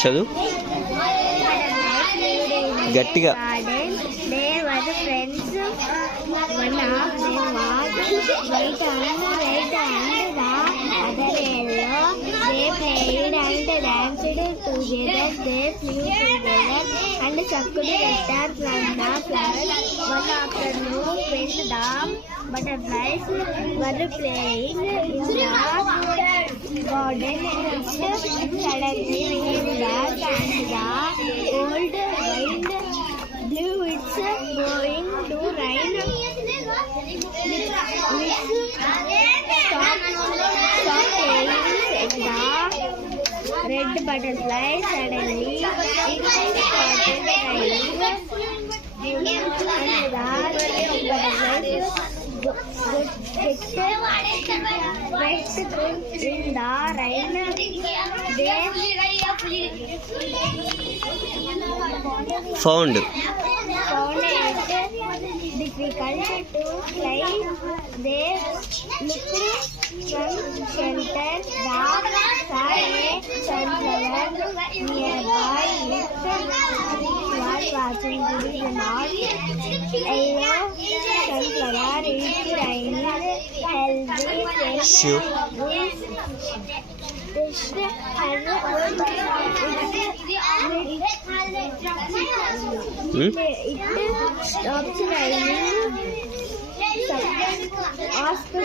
చదువు గట్టిగా. and sucked nectar from the flowers. One afternoon, when the butterflies were playing in the garden, suddenly came back and the old wind blew its going to rain. Stop playing, said the red butterfly. Suddenly it started raining, and the butterflies got wet in the rain. They found it difficult to fly. They looked from shelter. The saw a sunflower nearby. It was watching to the north. Yellow sunflower is tiny, healthy, Sure. It stops raining. Asked the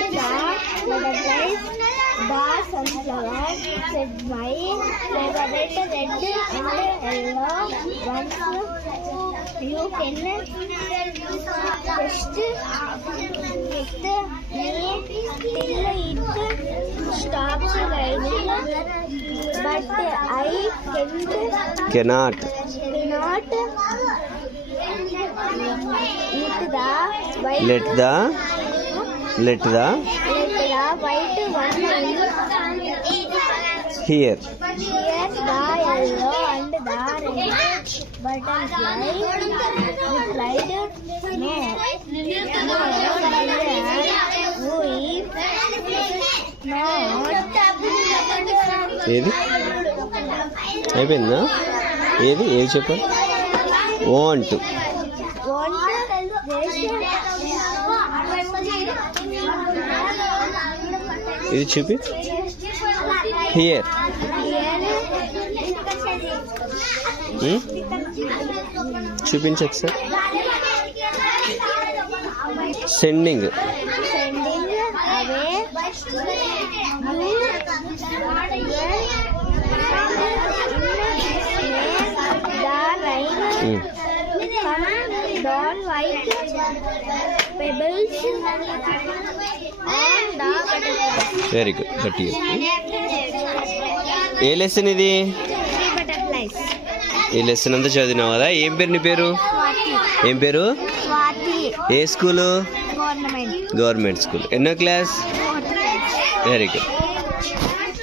butterflies. The sunflower said, "My favorite red and yellow ones. You can just with me till it stops raining, but I cannot let the white one here the yellow and the red butterfly replied, no, ఏది అయిపోయిందా? ఏది చెప్పాలి? Want ఇది చూపి. Here చూపించు ఒకసారి. Sending down white pebbles on the butterflies. Very good. గట్టిగా. ఏ లెసన్ ఇది? Butterflies. ఈ లెసన్ అంతా చదివినావు కదా. ఏం పేరు నీ పేరు? ఏం పేరు? ఏ స్కూలు? Government. Government school. ఎన్నో class? Fourth class. Very good.